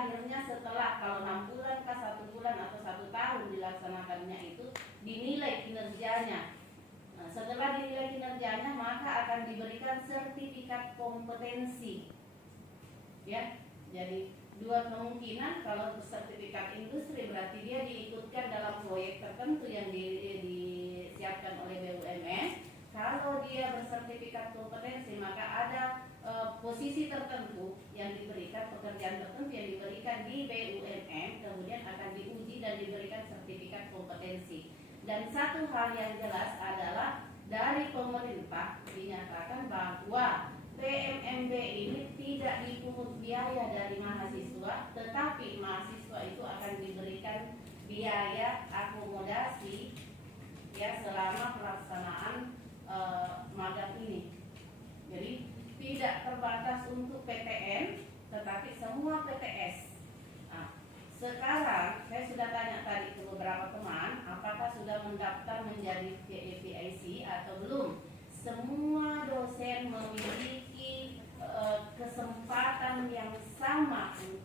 akhirnya setelah kalau 6 bulan kah 1 bulan atau 1 tahun dilaksanakannya itu dinilai kinerjanya. Nah, setelah dinilai kinerjanya maka akan diberikan sertifikat kompetensi. Ya, jadi dua kemungkinan. Kalau sertifikat industri berarti dia diikutkan dalam proyek tertentu yang disiapkan oleh BUMN. Kalau dia bersertifikat kompetensi maka ada posisi tertentu yang diberikan, pekerjaan tertentu yang diberikan di BUMN, kemudian akan diuji dan diberikan sertifikat kompetensi. Dan satu hal yang jelas adalah dari pemerintah dinyatakan bahwa PMMB ini tidak dipungut biaya dari mahasiswa, tetapi mahasiswa itu akan diberikan biaya akomodasi ya selama pelaksanaan magang ini. Jadi tidak terbatas untuk PTN, tetapi semua PTS. Nah, sekarang saya sudah tanya tadi ke beberapa teman, apakah sudah mendaftar menjadi PAPIC atau belum? Semua dosen memiliki kesempatan yang sama untuk